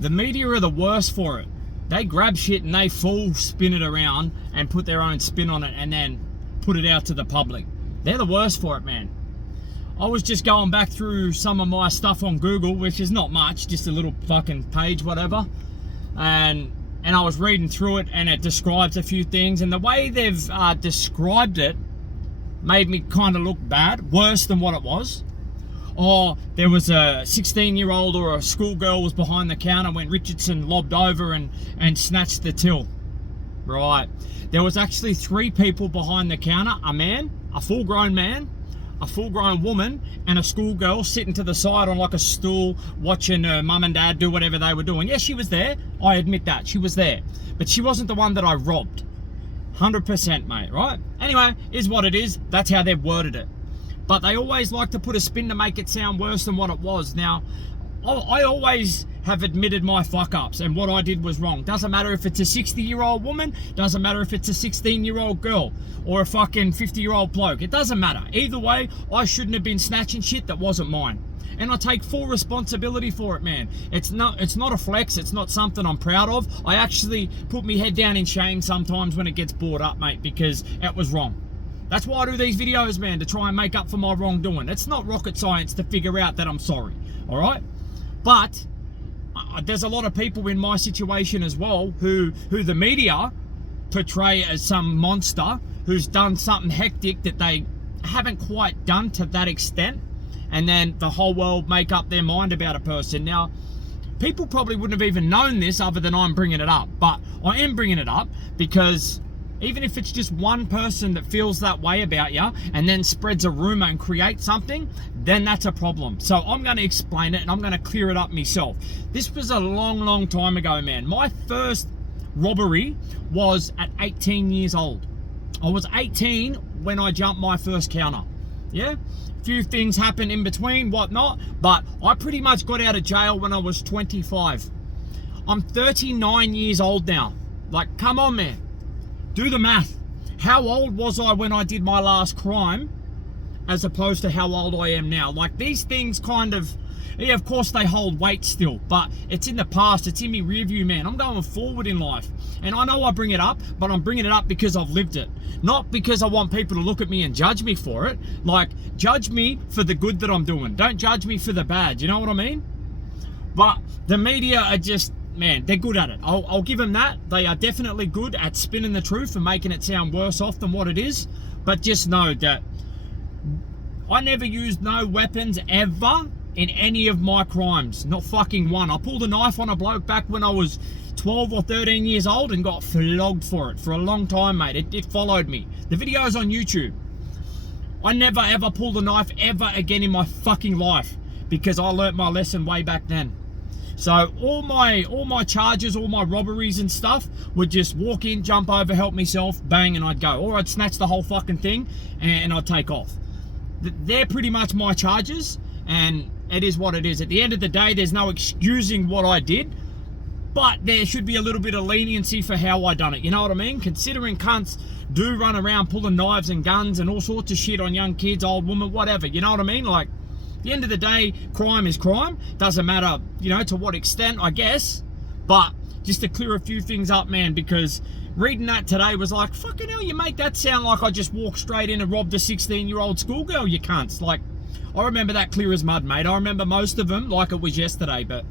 The media are the worst for it. They grab shit and they full spin it around and put their own spin on it and then put it out to the public. They're the worst for it, man. I was just going back through some of my stuff on Google, which is not much, just a little fucking page, whatever. And I was reading through it and it describes a few things. And the way they've described it made me kind of look bad, worse than what it was. Or there was a 16-year-old or a schoolgirl was behind the counter when Richardson lobbed over and snatched the till. Right. There was actually 3 people behind the counter, a man, a full-grown man, a full-grown woman, and a schoolgirl sitting to the side on like a stool watching her mum and dad do whatever they were doing. Yeah, she was there. I admit that. She was there. But she wasn't the one that I robbed. 100%, mate, right? Anyway, is what it is. That's how they've worded it. But they always like to put a spin to make it sound worse than what it was. Now, I always have admitted my fuck-ups and what I did was wrong. Doesn't matter if it's a 60-year-old woman, doesn't matter if it's a 16-year-old girl or a fucking 50-year-old bloke. It doesn't matter. Either way, I shouldn't have been snatching shit that wasn't mine. And I take full responsibility for it, man. It's not a flex. It's not something I'm proud of. I actually put my head down in shame sometimes when it gets brought up, mate, because it was wrong. That's why I do these videos, man, to try and make up for my wrongdoing. It's not rocket science to figure out that I'm sorry, all right? But there's a lot of people in my situation as well who the media portray as some monster who's done something hectic that they haven't quite done to that extent, and then the whole world make up their mind about a person. Now, people probably wouldn't have even known this other than I'm bringing it up, but I am bringing it up because even if it's just one person that feels that way about you and then spreads a rumor and creates something, then that's a problem. So I'm going to explain it and I'm going to clear it up myself. This was a long time ago, man. My first robbery was at 18 years old. I was 18 when I jumped my first counter. Yeah? A few things happened in between, whatnot, but I pretty much got out of jail when I was 25. I'm 39 years old now. Like, come on, man. Do the math. How old was I when I did my last crime as opposed to how old I am now? Like, these things kind of, yeah, of course they hold weight still, but it's in the past. It's in me rear view, man. I'm going forward in life. And I know I bring it up, but I'm bringing it up because I've lived it. Not because I want people to look at me and judge me for it. Like, judge me for the good that I'm doing. Don't judge me for the bad. You know what I mean? But the media are just, man, they're good at it. I'll give them that. They are definitely good at spinning the truth and making it sound worse off than what it is. But just know that I never used no weapons ever in any of my crimes. Not fucking one. I pulled a knife on a bloke back when I was 12 or 13 years old and got flogged for it for a long time, mate. It followed me. The video's on YouTube. I never ever pulled a knife ever again in my fucking life because I learnt my lesson way back then. So all my charges, all my robberies and stuff would just walk in, jump over, help myself, bang, and I'd go. Or I'd snatch the whole fucking thing and I'd take off. They're pretty much my charges, and it is what it is. At the end of the day, there's no excusing what I did, but there should be a little bit of leniency for how I done it. You know what I mean? Considering cunts do run around pulling knives and guns and all sorts of shit on young kids, old women, whatever. You know what I mean? Like, at the end of the day, crime is crime. Doesn't matter, you know, to what extent, I guess. But just to clear a few things up, man, because reading that today was like, fucking hell, you make that sound like I just walked straight in and robbed a 16-year-old schoolgirl, you cunts. Like, I remember that clear as mud, mate. I remember most of them like it was yesterday, but